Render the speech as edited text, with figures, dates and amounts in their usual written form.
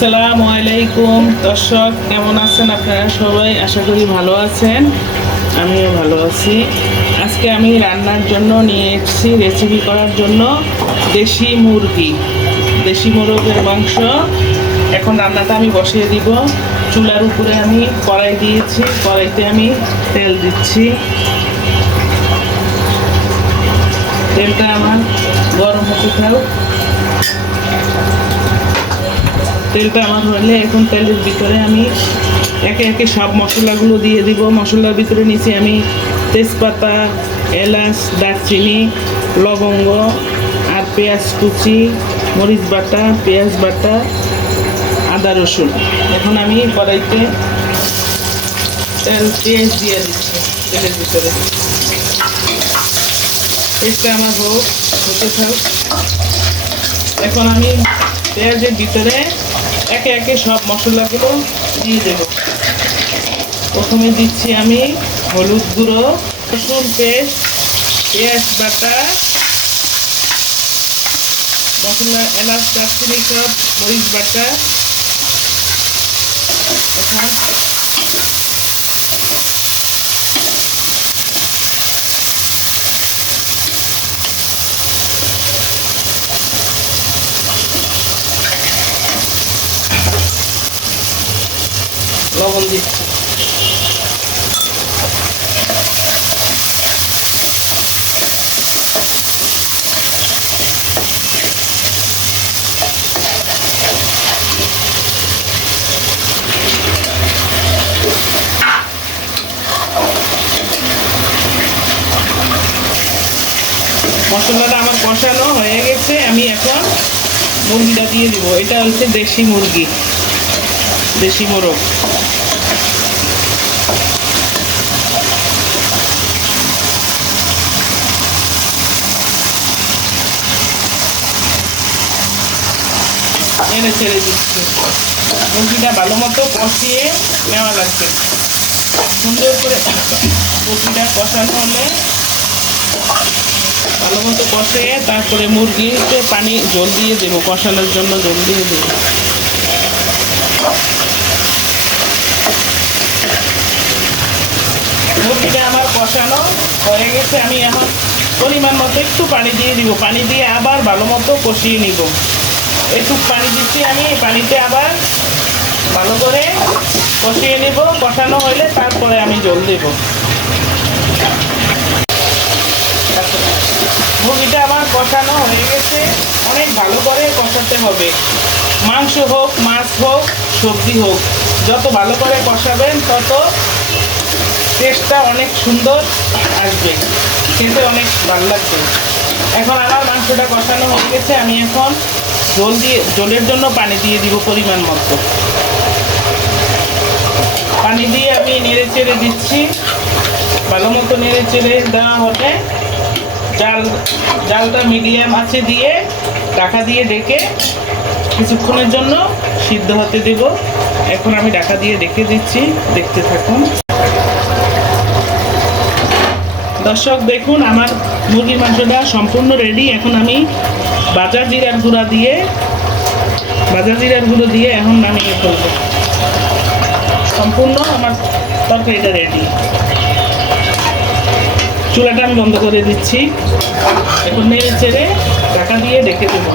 আসসালামু আলাইকুম দর্শক, কেমন আছেন আপনারা সবাই? আশা করি ভালো আছেন, আমিও ভালো আছি। আজকে আমি রান্নার জন্য নিয়ে এসেছি, রেসিপি করার জন্য দেশি মুরগি, দেশি মোরগের মাংস। এখন রান্নাটা আমি বসিয়ে দিব। চুলার উপরে আমি কড়াই দিয়েছি, কড়াইতে আমি তেল দিচ্ছি। তেলটা আমার গরম হতে থাক। তেলটা আমার হলে এখন তেলের ভিতরে আমি একে একে সব মশলাগুলো দিয়ে দিব। মশলার ভিতরে নিচে আমি তেজপাতা, এলাচ, দারচিনি, লবঙ্গ আর পেঁয়াজ কুচি, মরিচ বাটা, পেঁয়াজ বাটা, আদা রসুন। এখন আমি কড়াইতে পেঁয়াজ দিয়ে দিচ্ছি তেলের ভিতরে। পেঁয়াজটা আমার হতে থাক। এখন আমি পেঁয়াজের ভিতরে একে একে সব মশলাগুলো দিয়ে দেব। প্রথমে দিচ্ছি আমি হলুদ গুঁড়ো, রসুন পেস্ট, পেঁয়াজ বাটা, মশলা, এলাচ, দারচিনি, সব মরিচ বাটা। এখন লবণ দিচ্ছি। মশলাটা আমার কষানো হয়ে গেছে, আমি এখন মুরগিটা দিয়ে দিব। এটা হচ্ছে দেশি মুরগি, দেশি মোরগ। নেড়ে ছেড়ে দিচ্ছি। মুরগিটা ভালো মতো কষিয়ে নেওয়া লাগবে। সুন্দর করে মুরগিটা কষানো হলে ভালো মতো কষিয়ে তারপরে মুরগিতে পানি জল দিয়ে দেবো, কষানোর জন্য জল দিয়ে দেবো। মুরগিটা আমার কষানো হয়ে গেছে, আমি এখন পরিমাণ মতো একটু পানি দিয়ে দিব। পানি দিয়ে আবার ভালো মতো কষিয়ে নিব। একটু পানি দিচ্ছি আমি, এই পানিতে আবার ভালো করে কষিয়ে নিব। কষানো হলে তারপরে আমি জল দেব। মুরগিটা আমার কষানো হয়ে গেছে। অনেক ভালো করে কষাতে হবে। মাংস হোক, মাছ হোক, সবজি হোক, যত ভালো করে কষাবেন তত টেস্টটা অনেক সুন্দর আসবে, খেতে অনেক ভালো লাগবে। এখন আমার মাংসটা কষানো হয়ে গেছে, আমি এখন জলের জন্য পানি দিয়ে দিব পরিমাণ মতো। পানি দিয়ে আমি নেড়ে চেড়ে দিচ্ছি। ভালো মতো নেড়ে চেড়ে দেওয়া হলে জালটা মিডিয়াম আঁচে দিয়ে ঢাকা দিয়ে ডেকে কিছুক্ষণের জন্য সিদ্ধ হতে দেব। এখন আমি ঢাকা দিয়ে ডেকে দিচ্ছি, দেখতে থাকুন। দর্শক দেখুন, আমার মুরগির মাংসটা সম্পূর্ণ রেডি। এখন আমি ভাজা জিরার গুঁড়ো দিয়ে এখন নামিয়ে ফেলব। সম্পূর্ণ আমার তরকারিটা রেডি। চুলাটা আমি বন্ধ করে দিচ্ছি। এখন নেড়ে চেড়ে ঢাকা দিয়ে ডেকে দেব।